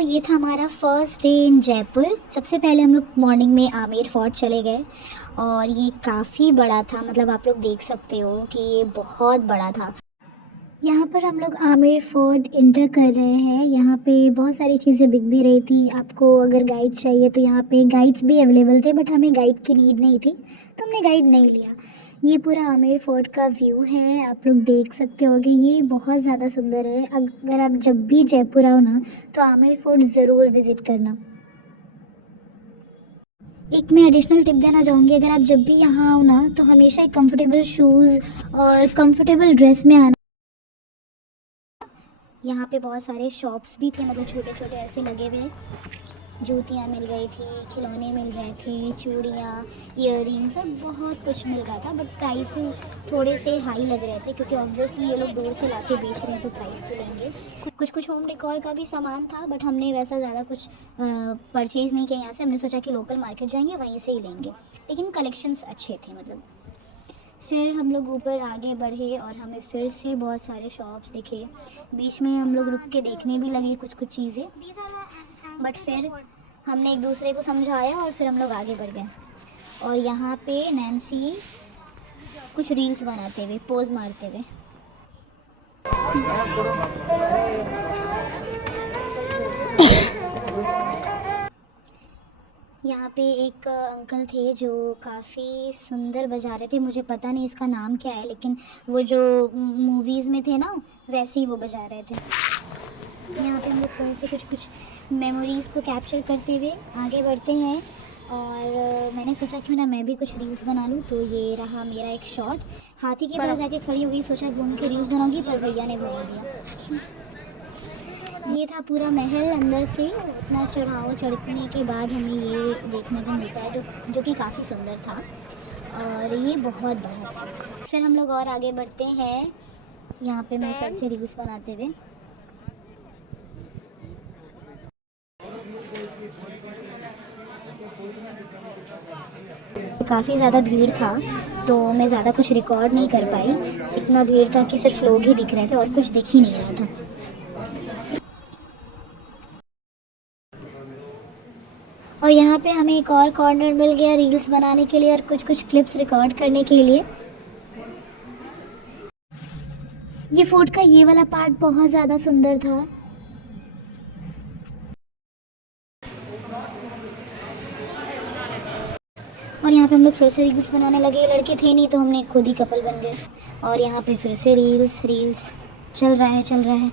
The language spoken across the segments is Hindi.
ये था हमारा फर्स्ट डे इन जयपुर। सबसे पहले हम लोग मॉर्निंग में आमेर फोर्ट चले गए और ये काफ़ी बड़ा था, मतलब आप लोग देख सकते हो कि ये बहुत बड़ा था। यहाँ पर हम लोग आमेर फोर्ट इंटर कर रहे हैं। यहाँ पे बहुत सारी चीज़ें बिक भी रही थी। आपको अगर गाइड चाहिए तो यहाँ पे गाइड्स भी अवेलेबल थे, बट हमें गाइड की नीड नहीं थी तो हमने गाइड नहीं लिया। ये पूरा आमेर फोर्ट का व्यू है, आप लोग देख सकते हो कि ये बहुत ज़्यादा सुंदर है। अगर आप जब भी जयपुर आओ ना तो आमेर फोर्ट ज़रूर विज़िट करना। एक मैं एडिशनल टिप देना चाहूँगी, अगर आप जब भी यहाँ आओ ना तो हमेशा एक कंफर्टेबल शूज़ और कंफर्टेबल ड्रेस में आना। यहाँ पे बहुत सारे शॉप्स भी थे, मतलब छोटे छोटे ऐसे लगे हुए। जूतियाँ मिल रही थी, खिलौने मिल रहे थे, चूड़ियाँ, इयररिंग्स और बहुत कुछ मिल रहा था, बट प्राइसेस थोड़े से हाई लग रहे थे क्योंकि ऑब्वियसली ये लोग दूर से लाके बेच रहे हैं तो प्राइस तो लेंगे। कुछ होम डेकोर का भी सामान था, बट हमने वैसा ज़्यादा कुछ परचेज़ नहीं किया यहाँ से। हमने सोचा कि लोकल मार्केट जाएंगे वहीं से ही लेंगे, लेकिन कलेक्शंस अच्छे थे मतलब। फिर हम लोग ऊपर आगे बढ़े और हमें फिर से बहुत सारे शॉप्स दिखे। बीच में हम लोग रुक के देखने भी लगे कुछ कुछ चीज़ें, बट फिर हमने एक दूसरे को समझाया और फिर हम लोग आगे बढ़ गए। और यहाँ पे नैन्सी कुछ रील्स बनाते हुए, पोज मारते हुए। यहाँ पे एक अंकल थे जो काफ़ी सुंदर बजा रहे थे। मुझे पता नहीं इसका नाम क्या है, लेकिन वो जो मूवीज़ में थे ना वैसे ही वो बजा रहे थे। यहाँ पे हम लोग फिर से कुछ कुछ मेमोरीज़ को कैप्चर करते हुए आगे बढ़ते हैं। और मैंने सोचा क्यों ना मैं भी कुछ रील्स बना लूँ, तो ये रहा मेरा एक शॉट। हाथी के पास जाके खड़ी हो गई, सोचा घूम के रील्स बनाऊँगी, पर भैया ने बना दिया। ये था पूरा महल अंदर से। इतना चढ़ाव चढ़ने के बाद हमें ये देखने को मिलता है जो कि काफ़ी सुंदर था और ये बहुत बड़ा था। फिर हम लोग और आगे बढ़ते हैं। यहाँ पे मैं फिर से रील्स बनाते हुए। काफ़ी ज़्यादा भीड़ था तो मैं ज़्यादा कुछ रिकॉर्ड नहीं कर पाई। इतना भीड़ था कि सिर्फ लोग ही दिख रहे थे और कुछ दिख ही नहीं रहा था। और यहाँ पे हमें एक और कॉर्नर मिल गया रील्स बनाने के लिए और कुछ कुछ क्लिप्स रिकॉर्ड करने के लिए। ये फोर्ट का ये वाला पार्ट बहुत ज़्यादा सुंदर था। और यहाँ पे हम लोग फिर से रील्स बनाने लगे। लड़के थे नहीं तो हमने खुद ही कपल बन गए और यहाँ पे फिर से रील्स चल रहा है।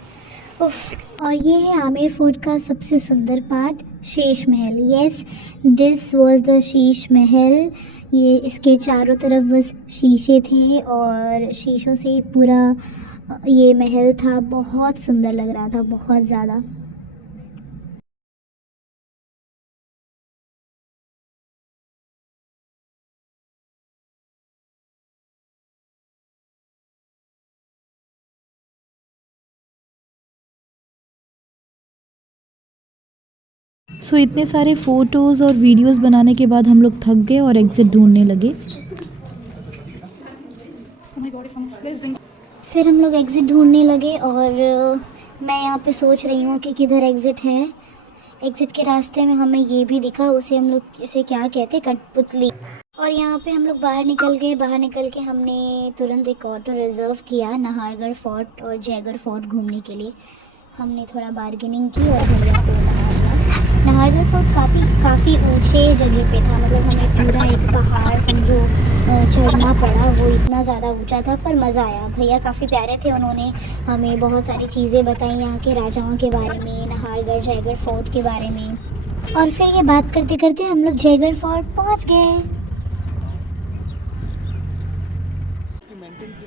उफ। और ये है आमेर फोर्ट का सबसे सुंदर part, Sheesh Mahal. Yes, this was the Sheesh Mahal. ये इसके चारों तरफ बस शीशे थे और शीशों से पूरा ये महल था। बहुत सुंदर लग रहा था, बहुत ज़्यादा। इतने सारे फ़ोटोज़ और वीडियोज़ बनाने के बाद हम लोग थक गए और एग्ज़िट ढूंढने लगे। फिर हम लोग एग्ज़िट ढूंढने लगे और मैं यहाँ पे सोच रही हूँ कि किधर एग्ज़िट है। एग्ज़िट के रास्ते में हमें ये भी दिखा, उसे हम लोग इसे क्या कहते, कठपुतली। और यहाँ पे हम लोग बाहर निकल गए। बाहर निकल के हमने तुरंत एक ऑटो रिज़र्व किया नाहरगढ़ फोर्ट और जयगढ़ फोर्ट घूमने के लिए। हमने थोड़ा बार्गेनिंग की और भैया को मना लिया। नाहरगढ़ फोर्ट काफ़ी ऊंचे जगह पे था, मतलब हमें पूरा एक पहाड़ समझो चढ़ना पड़ा। वो इतना ज़्यादा ऊंचा था पर मज़ा आया। भैया काफ़ी प्यारे थे, उन्होंने हमें बहुत सारी चीज़ें बताई यहाँ के राजाओं के बारे में, नाहरगढ़ जयगढ़ फोर्ट के बारे में। और फिर ये बात करते करते हम लोग जयगढ़ फोर्ट पहुँच गए।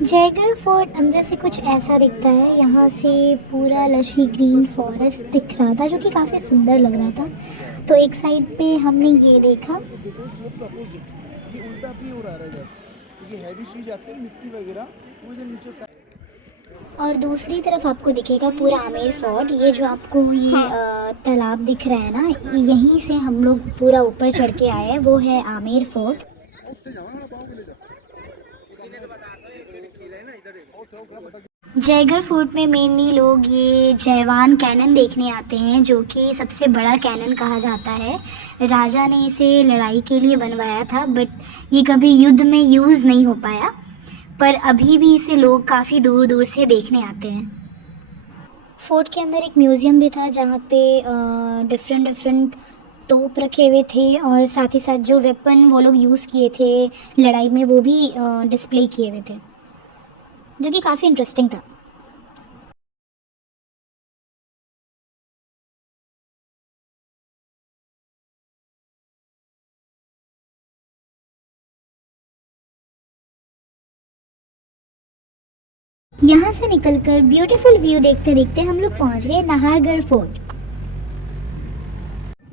जयगढ़ फोर्ट अंदर से कुछ ऐसा दिखता है। यहाँ से पूरा लशी ग्रीन फॉरेस्ट दिख रहा था जो कि काफ़ी सुंदर लग रहा था। तो एक साइड पे हमने ये देखा और दूसरी तरफ आपको दिखेगा पूरा आमेर फोर्ट। ये जो आपको ये तालाब दिख रहा है ना, यहीं से हम लोग पूरा ऊपर चढ़ के आए हैं, वो है आमेर फोर्ट। जयगढ़ फोर्ट में मेनली लोग ये जयवान कैनन देखने आते हैं, जो कि सबसे बड़ा कैनन कहा जाता है। राजा ने इसे लड़ाई के लिए बनवाया था, बट ये कभी युद्ध में यूज़ नहीं हो पाया, पर अभी भी इसे लोग काफ़ी दूर दूर से देखने आते हैं। फोर्ट के अंदर एक म्यूज़ियम भी था, जहाँ पे डिफरेंट तोप रखे हुए थे, और साथ ही साथ जो वेपन वो लोग यूज़ किए थे लड़ाई में वो भी डिस्प्ले किए हुए थे, जो कि काफ़ी इंटरेस्टिंग था। यहाँ से निकलकर ब्यूटीफुल व्यू देखते देखते हम लोग पहुँच गए नाहरगढ़ फोर्ट।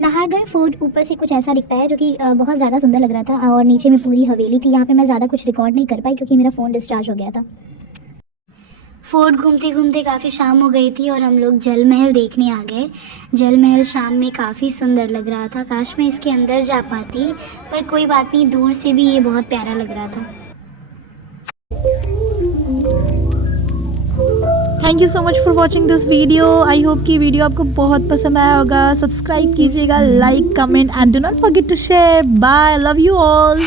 नाहरगढ़ फोर्ट ऊपर से कुछ ऐसा दिखता है, जो कि बहुत ज़्यादा सुंदर लग रहा था, और नीचे में पूरी हवेली थी। यहाँ पे मैं ज़्यादा कुछ रिकॉर्ड नहीं कर पाई क्योंकि मेरा फ़ोन डिस्चार्ज हो गया था। फोर्ट घूमते घूमते काफ़ी शाम हो गई थी और हम लोग जल महल देखने आ गए। जल महल शाम में काफ़ी सुंदर लग रहा था। काश मैं इसके अंदर जा पाती, पर कोई बात नहीं, दूर से भी ये बहुत प्यारा लग रहा था। Thank you so much for watching this video. I hope कि वीडियो आपको बहुत पसंद आया होगा। सब्सक्राइब कीजिएगा, like, comment and do not forget to share. Bye, love you all.